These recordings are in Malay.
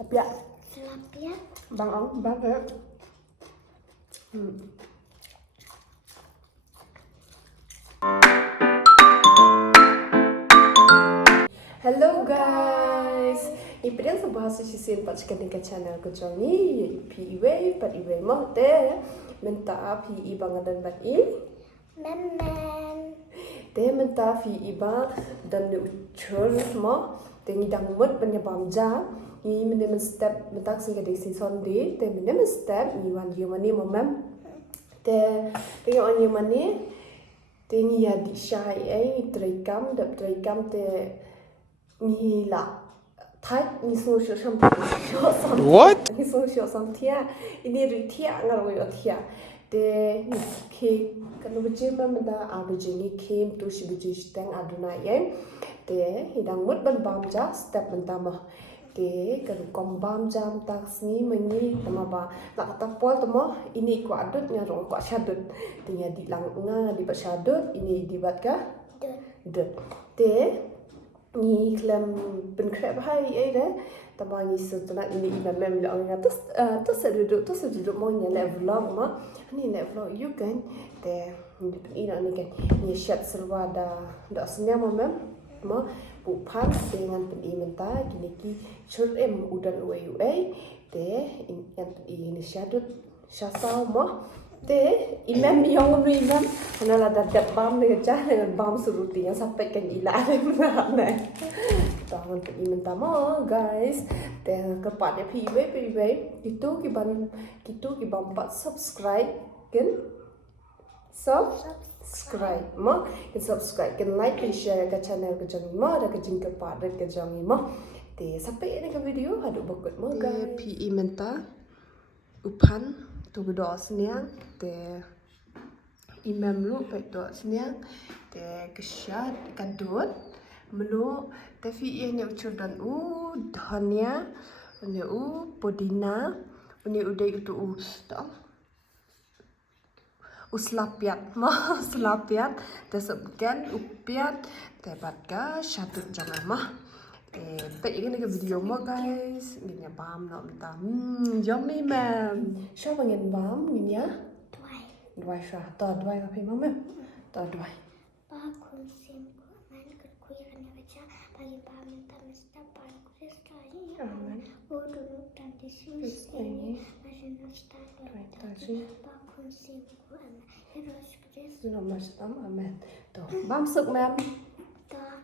Lapia. Lapia. Bang ống, bang thế. Hello guys. Ipren sa bahasa sisin pat ka channel ko jongi PIW pat iwe mo te menta PI bangadan bat I Men. te menta PI ba dan de Jhur mo te ngidang mut banya bamja ni men step mentak sing ka sin son de te men step ni wan yumani mo mem te on yumani te ni ya di shai ai trekam dap trekam te ni la thái ni so sho sam What? ni so sho sam thia ini ri thia ngar wi thia te ni ke kan no je ba meda a bi je ni kem to shi bi je stang aduna ye te hidang mut ban bam ja step menta ma te kan kom bam jam tax ni mani tama ba la ta pol tamo ini ko adut nya ro ko shadut te nya di lang nga di ba shadut ini di bat ka dut te ni klem ben krep hai ai de tama ni su tana ini ina mem la nga to se du mo nya le vlog ma ni le vlog you can te ina ni kan ni shat syrwa da Dohsniang mo mem ma uPhan dengan pen I menta kini ki Jhur udan uai te yan ini syadut syasau mo te imam yang lu imam ana la dat bam de cha dengan bam suruti yang sampai kan ila na tahun ke iman tama guys te kepada PIW itu ki bam pat subscribe kan subscribe ma kan subscribe kan like kan share ke channel ke jang ma ada ke jing ke pada ke jang ma te sampai ni ke video hadu bakut ma guys PI menta uPhan tu Dohsniang te imam lu pe Dohsniang te kesyat kadut melu te fi ne Jhur dan dhania ne podina ne udai itu ta uslapiat ma slapiat te sebkan upiat te batka syatut jangan mah pe ini ke video mo guys ni bam no ta yummy ma'am sao mà nhìn bám nhìn nhá đoài sao tờ đoài gặp phim không em tờ đoài Ba kun sim ko man kat kuya na baca pagi pamin tamista pan kuesta ini aman bodo tan di sini ini masih nasta ba kun sim ko an heros kres nó mà sắm amen tờ bám sức ma'am ta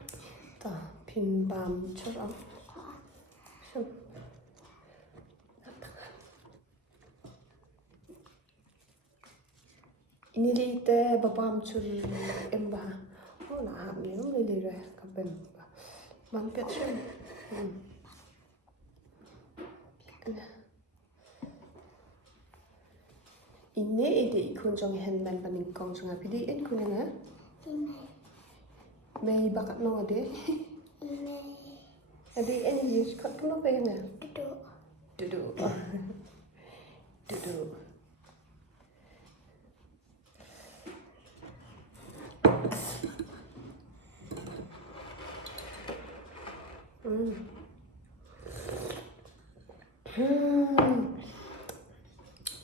tờ pin bám cho lắm ini di te babam Jhur emba oh na ham ni no ni re kapen mang pet chen ini ide ikun jong hen man paning kong jong apidi en kun na ini mei bakat no ade ini ade en yus kat no pe na duduk duduk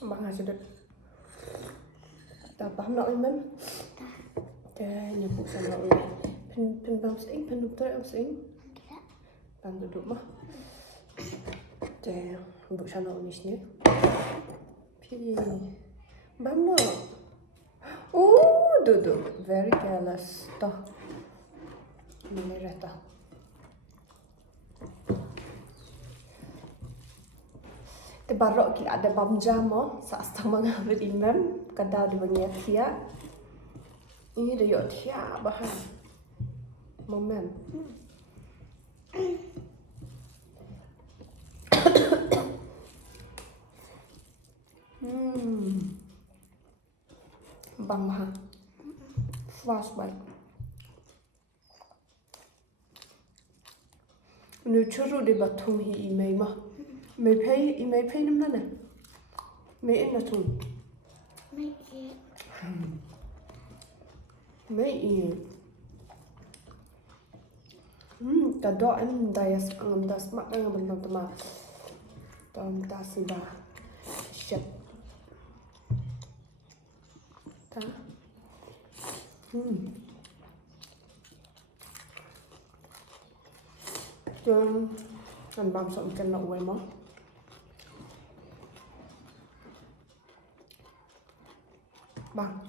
Bang aja deh. Tak paham nak emang. Dah nyebut sama orang. Pen bang sing, pen doktor yang sing. Bang duduk mah. Dah nyebut sama orang ni. Pi. Bang no. Oh, duduk. Very careless. Toh. Ini rata. Te barok ki ada bamja mo sa astang mga berimam kada di banyak thia ini de yo thia bahan moment bang ha fast bite nu churu de bathum hi imei ma mày thấy năm nè mày em là thùng mấy cả đó em đài ăn das mặc ăn mình làm tama Tom ta syrwa. Shep. Ta. Cho ăn băm sống chân nậu với món. Bằng.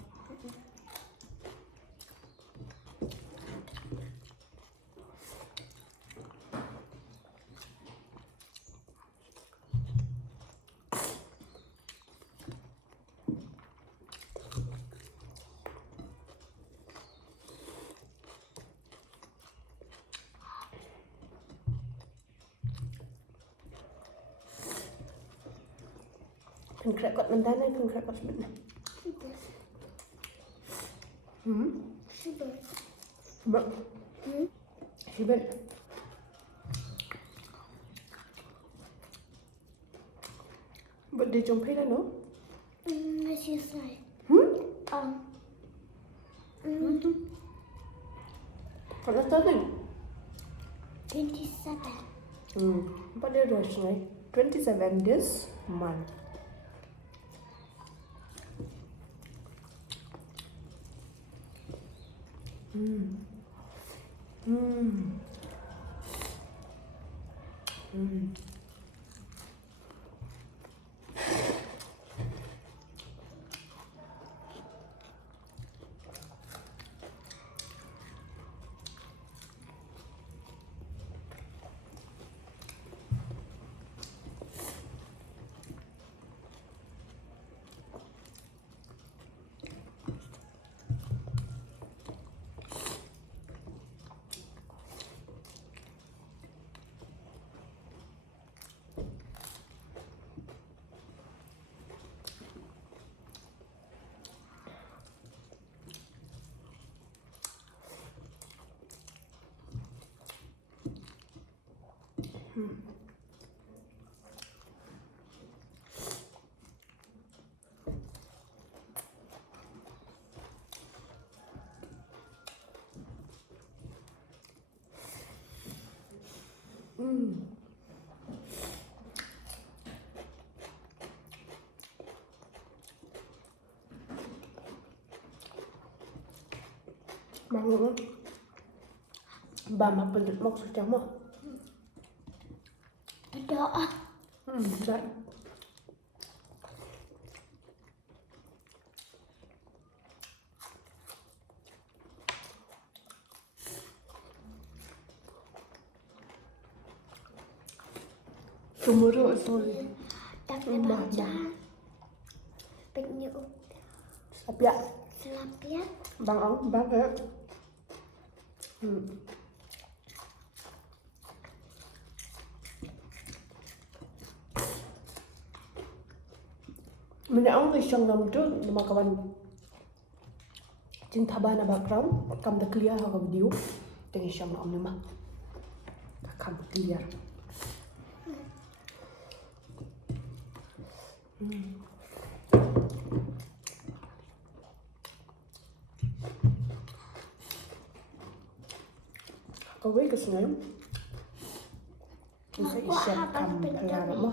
Phần khẽ quật mình đây này, phần khẽ quật mình này. Bận. Chị bận. Bận đi trồng phết nữa. As you say. Còn nó tới rồi. 27. What did I say? 27 this month. Mang luôn. Bà mà bình được mọc trắng mà. Đó. Đấy. Cuma rồi. Tapi bamja. Penyu. Sapia. Selapia. Bang ống, bang thế. Mình đã đi sang năm trước nhưng mà các bạn trên thaba na background cầm the clear hoặc video dengan sang năm nhưng mà cầm clear. Kau wei ke sungai? Bisa isap kam pelara mah.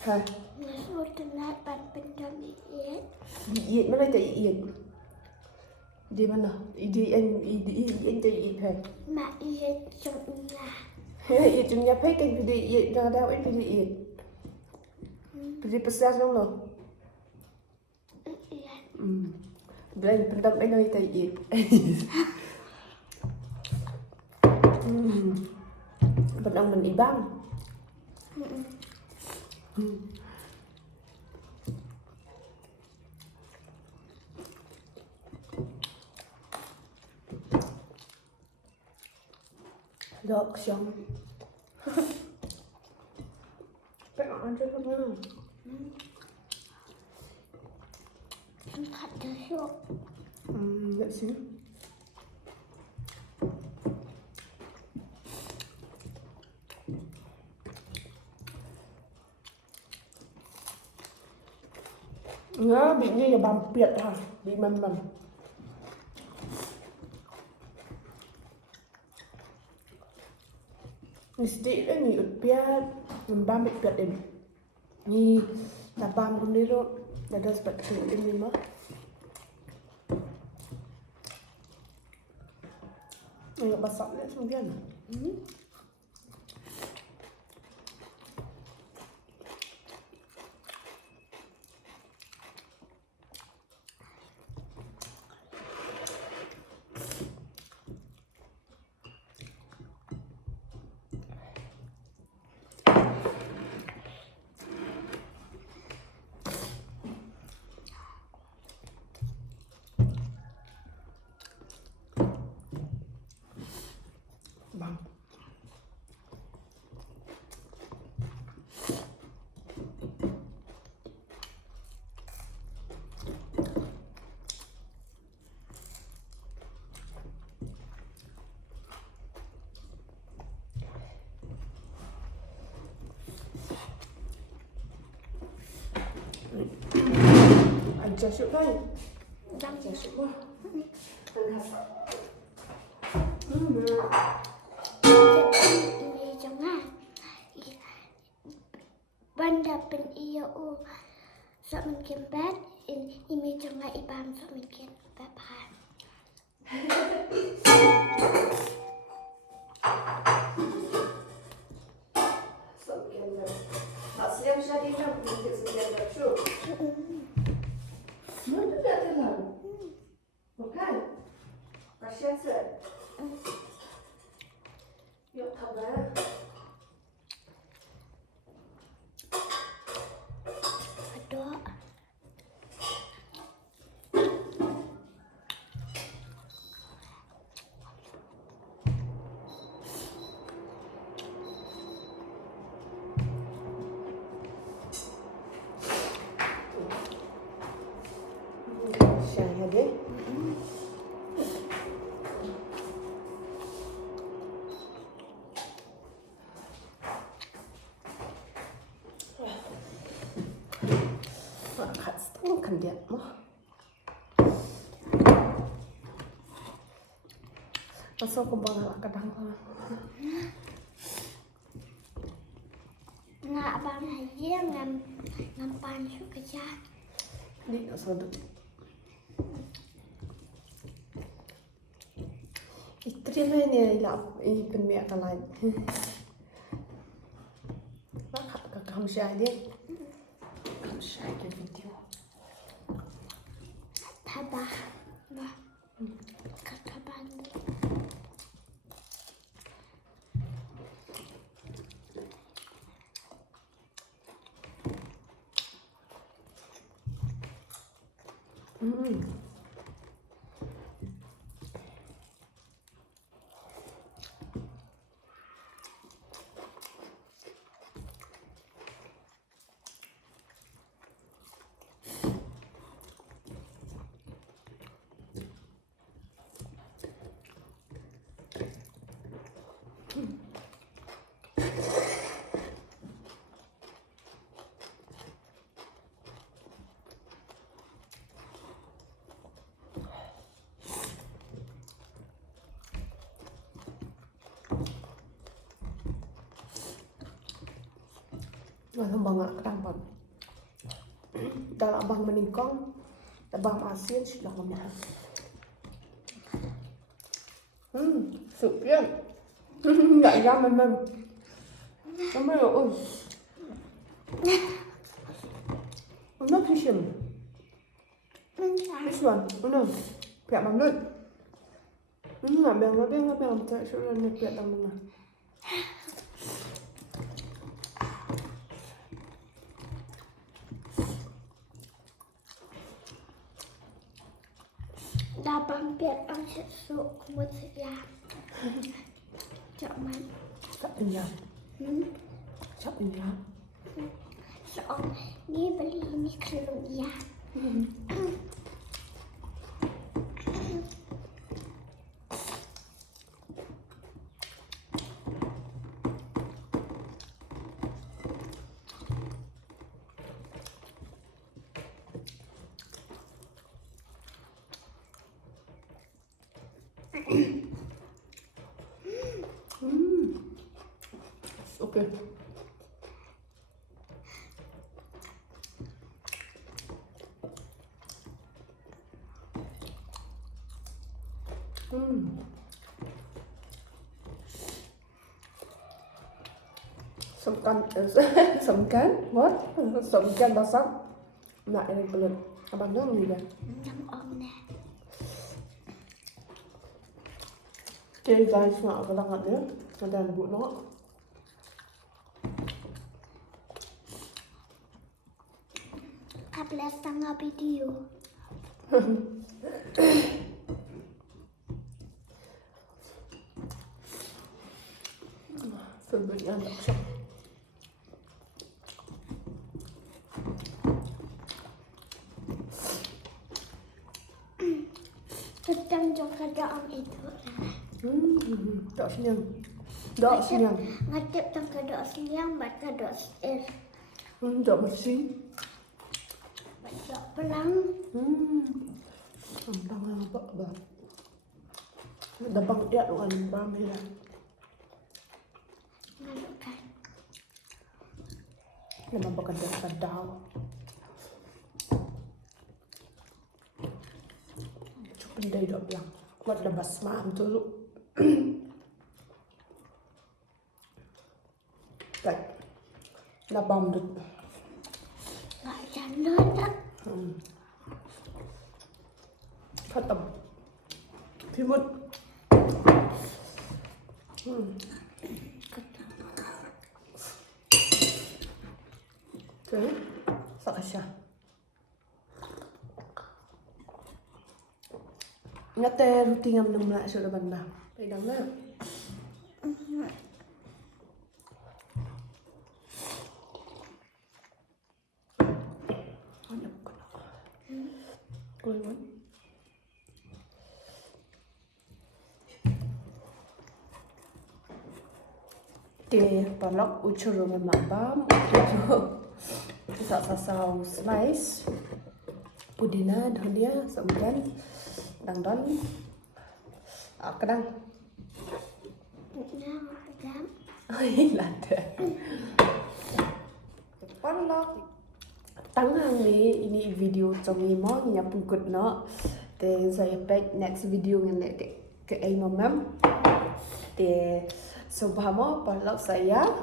Ha. Nasi tonight ban pendam iet. Iet mana tak iet? Di mana? Di tak iet hai. Mak iet jomnya. Iet jumnya pai kan video iet dah dah video iet. Video pesas dong lo. Iet. Belai pendam ini tak iet. Pendam mình ibang. Được xong. Bạn ăn chưa không nha? Thật là hiệu. Đợi xíu. Nó bị như là bầm biệt hả? Bị mầm. Mesti lah ni upiat, membam biệt biệt em. Ni tabang bunda tu dah seperti ini mah. Ayo masak ni kemudian. Bang. Ajar syuk kan? Ajar syuk lah. Ini jangan. Banda pen iya o. Så mungkin bad ini jangan ibam så mungkin bapan. Tak siap jadi nak untuk sekian tu. Mana dah telan? Bukan? Kasihan sih. Yuk kabar. Aduh. Kasihan ya deh. Kat setengah kan dia mah. Pasal aku bawa kadang lah. Nga abang aja ngampan syuk kerja. Ni tak sedap. Istri mana ni lah ini penmiak lain. Nak kamu share dia. Kamu share ke video. Tabah. Bah. Kataban. Abang nak kenapa? Dalam abang meningkong, abang asin sudah lama. Sup ya. Nggak ya memang. Memang ya. Memang fishem. This one, no. Pihak mamlut. Abang tak suruh ni pihak tamu mah. Dabang biar ang sesuk kumut sedia. Cak man. Tak punya. Tak punya. Soal dia beli ini kalau dia. Okay. Sumkan what? Sumkan basah. Nak ini pelut. Abang dong juga. Nằm ôm nè. Okay guys, maaf banget ya. Ada bu no. Upload setengah video. Sebenarnya tak sok. Sedang juga doang itu. Dohsniang. Dohsniang. Ngadep tang ke Dohsniang, baca Dohsir. Doh mesin. Baca pelang. Tang apa ba? Dabang dia dengan bamja. Ngalukan. Nama bakadang. Pendai dok bilang, buat lebas maam dulu. Baik, nabam dulu. Nggak jalan tak. Khatam. Timut. Okay, sakasya. Ingat rutin yang menang nak sudah benda. Pedang nak. Banyak kena. Keluar. Dia palak ucur dengan mabam, sasau slice, pudina, dhania, sampan, dangdon, kadang. Nah, agam. Lada. Palak. Tangan ni ini video trong ni mo nya pungkut no. Te saya back next video dengan ke ai mamam. Te Subhamo palak saya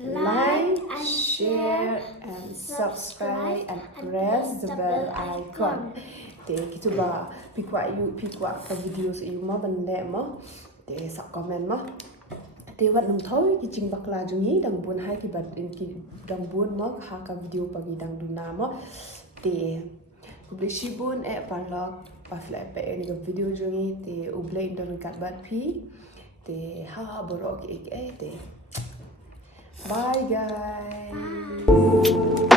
like, share, and subscribe and press the bell icon. Te kita ba pikwa ke video sa iyo mo bande mo. Te sa comment mo. Te wat nung thôi ki ching bakla jungi dang bun hai ki bat in ki dang bun mo ha ka video pagi dang duna mo. Te publish bun palak pa fla pe ni ka video jungi te ublay dang kat bat pi. Te ha borok te. Bye guys. Bye.